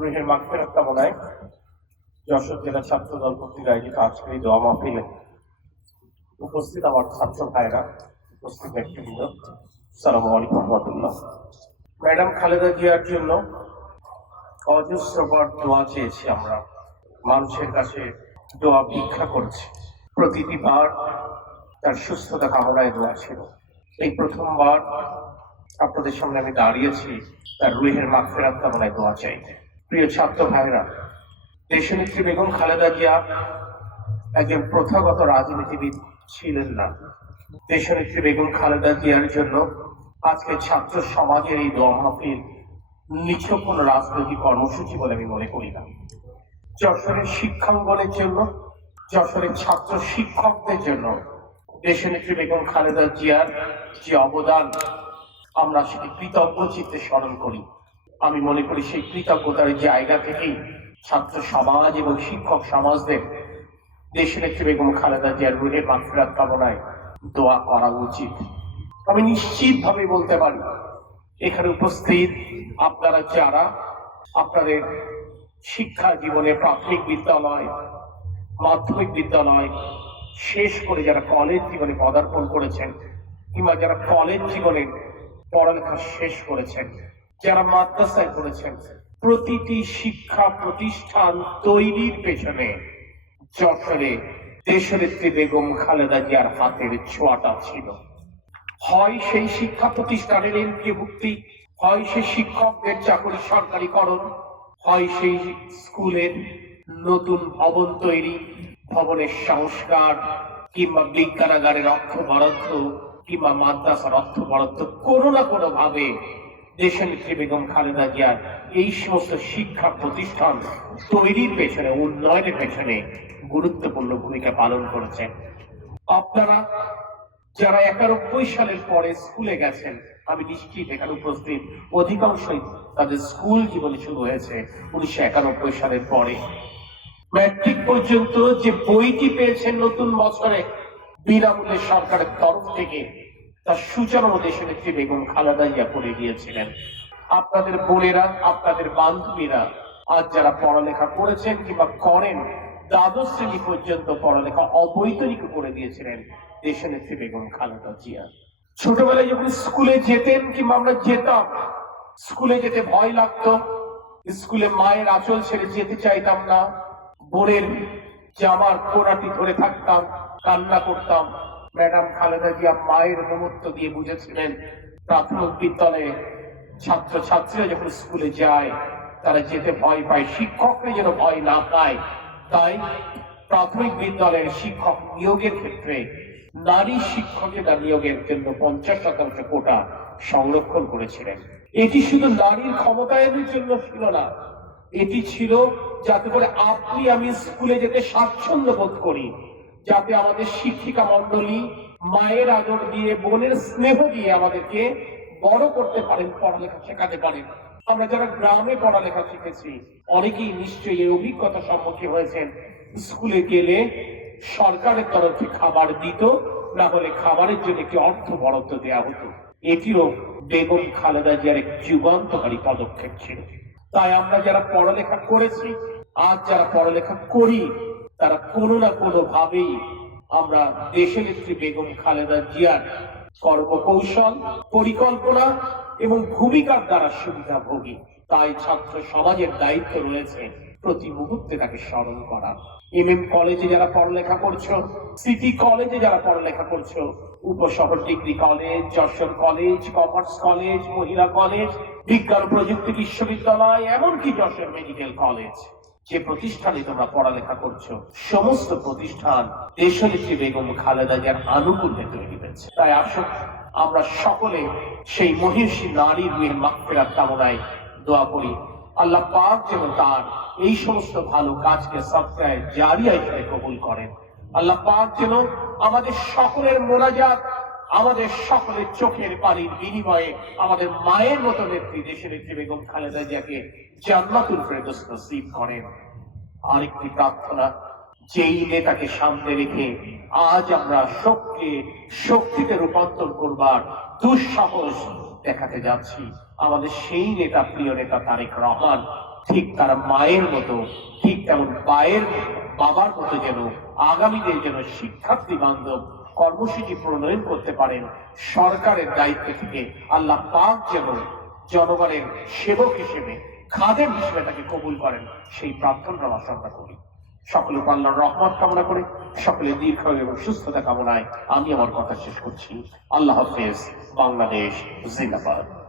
রুহের মাগফিরাত কামনায় যশোর জেলা ছাত্র দল কর্তৃক আয়োজিত আজকের এই দোয়া মাহফিলে উপস্থিত আমার ছাত্র ভাইরা, উপস্থিত ব্যক্তিবৃন্দ। সালাম আলাইকুম রহমতুল্লাহ। ম্যাডাম খালেদা জিয়ার জন্য অজস্রবার দোয়া চেয়েছি আমরা। মানুষের কাছে দোয়া ভিক্ষা করছি। প্রতিটি বার তার সুস্থতা কামনায় দোয়া ছিল। এই প্রথমবার আপনাদের সামনে আমি দাঁড়িয়েছি, তার রুহের মাগফিরাত কামনায় দোয়া চাই প্রিয় ছাত্র ভাইরা, দেশনেত্রী বেগম খালেদা জিয়া একজন প্রথাগত রাজনীতিবিদ ছিলেন না। দেশনেত্রী বেগম খালেদা জিয়ার জন্য আজকে ছাত্র সমাজের এই দোয়া মাহফিল নিছক কোনো রাজনৈতিক কর্মসূচি বলে আমি মনে করি না। যশোরের শিক্ষাঙ্গনের জন্য, যশোরের ছাত্র শিক্ষকদের জন্য দেশনেত্রী বেগম খালেদা জিয়ার যে অবদান, আমরা সেটি কৃতজ্ঞ চিত্তে স্মরণ করি। আমি মনে করি সেই কৃতজ্ঞতার জায়গা থেকেই ছাত্র সমাজ এবং শিক্ষক সমাজদের দেশনেত্রী বেগম খালেদা জিয়ার রুহে মাগফিরাত কামনায় দোয়া করা উচিত। আমি নিশ্চিত ভাবে বলতে পারি, এখানে উপস্থিত আপনারা যারা আপনাদের শিক্ষা জীবনে প্রাথমিক বিদ্যালয়, মাধ্যমিক বিদ্যালয়, শেষ করে যারা কলেজ জীবনে পদার্পণ করেছেন কিংবা যারা কলেজ জীবনে পড়ালেখা শেষ করেছেন যারা মাদ্রাসায় করেছেন প্রতিটি শিক্ষা প্রতিষ্ঠান তৈরির পেছনে যশোরে দেশনেত্রী বেগম খালেদা জিয়ার হাতের ছোঁয়াটা ছিল। হয় সেই শিক্ষা প্রতিষ্ঠানের এমপিভুক্তি, হয় সেই শিক্ষকদের চাকরি সরকারিকরণ, হয় সেই স্কুলের নতুন ভবন তৈরি, ভবনের সংস্কার, কিংবা বিজ্ঞানাগারের অর্থ বরাদ্দ, কিংবা মাদ্রাসার অর্থ বরাদ্দ, কোনো না কোনো ভাবে দেশনেত্রী বেগম খালেদা জিয়ার এই সমস্ত শিক্ষা প্রতিষ্ঠান তৈরির পেছনে, উন্নয়নের পেছনে গুরুত্বপূর্ণ ভূমিকা পালন করেছেন আপনারা যারা একানব্বই সালের পরে স্কুলে গেছেন, আমি নিশ্চিত এখানে উপস্থিত অধিকাংশই তাদের স্কুল জীবনে শুরু হয়েছে উনিশশো একানব্বই সালের পরে। ম্যাট্রিক পর্যন্ত যে বইটি পেয়েছেন নতুন বছরে, বিনামূল্যে সরকারের তরফ থেকে তার সূচনা দেশে নেত্রী বেগম খালেদা জিয়া করে গিয়েছিলেন। আপনাদের বোনেরা, আপনাদের বান্ধবীরা, আজ যারা পড়ালেখা করেছেন কিংবা করেন, দ্বাদশ শ্রেণি পর্যন্ত পড়ালেখা অবৈতনিক করে দিয়েছিলেন দেশে নেত্রী বেগম খালেদা জিয়া। ছোটবেলায় যখন স্কুলে যেতেন কিংবা আমরা যেতাম, স্কুলে যেতে ভয় লাগতো, স্কুলে মায়ের আঁচল ছেড়ে যেতে চাইতাম না, বোনের জামার কোনাটি ধরে থাকতাম, কান্না করতাম ম্যাডাম খালেদা জিয়া মায়ের মমত্ব দিয়ে বুঝেছিলেন প্রাথমিক বিদ্যালয়ে ছাত্র ছাত্রীরা যখন স্কুলে যায়, তারা যেতে ভয় পায়, শিক্ষকরা যেন ভয় না পায়। তাই প্রাথমিক বিদ্যালয়ের শিক্ষক নিয়োগের ক্ষেত্রে নারী শিক্ষকেরা নিয়োগের জন্য পঞ্চাশ শতাংশ কোটা সংরক্ষণ করেছিলেন। এটি শুধু নারীর ক্ষমতায়নের জন্য ছিল না, এটি ছিল যাতে করে আপনি আমি স্কুলে যেতে স্বাচ্ছন্দ্য বোধ করি। যাতে আমাদের শিক্ষিকা মন্ডলী মায়ের আদর দিয়ে, বোনের স্নেহ দিয়ে আমাদেরকে বড় করতে পারেন, পড়ালেখা শেখাতে পারেন। আমরা যারা গ্রামে পড়ালেখা শিখেছি, অনেকেই নিশ্চয়ই এই অভিজ্ঞতা সম্মুখীন হয়েছেন। স্কুলে গেলে সরকারের তরফে খাবার দিত, না হলে খাবারের জন্য একটি অর্থ বরাদ্দ দেওয়া হতো। এটিও বেগম খালেদা জিয়ার এক যুগান্তকারী পদক্ষেপ ছিল। তাই আমরা যারা পড়ালেখা করেছি, আজ যারা পড়ালেখা করি তারা কোনো না কোনো ভাবেই আমরা দেশে নেত্রী বেগম খালেদা জিয়ার কর্মকৌশল, পরিকল্পনা এবং ভূমিকার দ্বারা সুবিধাভোগী। তাই ছাত্র সমাজের দায়িত্ব রয়েছে প্রতি মুহূর্তে তাকে স্মরণ করা। এম এম কলেজে যারা পড়ালেখা করছ, সিটি কলেজে যারা পড়ালেখা করছ, Upashahar degree college, Jessore college, commerce college, মহিলা কলেজ, বিজ্ঞান প্রযুক্তি বিশ্ববিদ্যালয়, এমনকি যশোর মেডিকেল কলেজ। যে প্রতিষ্ঠানে তোমরা পড়ালেখা করছ, সমস্ত প্রতিষ্ঠান দেশনেত্রী বেগম খালেদা জিয়ার আনুকূল্যে তৈরি হয়েছে তাই আসুন, আমরা সকলে সেই মহিষী নারীর রুহের মাগফিরাত কামনায় দোয়া করি। আল্লাহ পাক যেন তার এই সমস্ত ভালো কাজকে সবটায় জারিয়া হিসেবে কবুল করেন। আল্লাহ পাক যেন আমাদের সকলের মোনাজাত আমাদের সকলের চোখের পানির বিনিময়ে আমাদের মায়ের মতো নেত্রী, দেশের নেত্রী বেগম খালেদা জিয়াকে জান্নাতুল ফেরদৌস নসিব করেন। আরেকটি প্রার্থনা, যেই নেতাকে সামনে রেখে আজ আমরা শোককে, শক্তিতে রূপান্তর করবার দুঃসাহস দেখাতে যাচ্ছি। আমাদের সেই নেতা, প্রিয় নেতা তারেক রহমান, ঠিক তার মায়ের মতো, ঠিক তেমন পায়ের বাবার মতো যেন, আগামীদের যেন শিক্ষার্থী বান্ধব কর্মসূচি প্রণয়ন করতে পারেন। সরকারের দায়িত্ব থেকে আল্লাহ পাক যেন জনগণের সেবক হিসেবে, খাদেম হিসেবে তাকে কবুল করেন, সেই প্রার্থনা আমরা করি। সকলে পাল্লার রহমত কামনা করে সকলে দীর্ঘ এবং সুস্থতা কামনায় আমি আমার কথা শেষ করছি। আল্লাহ হাফেজ, বাংলাদেশ জিন্দাবাদ।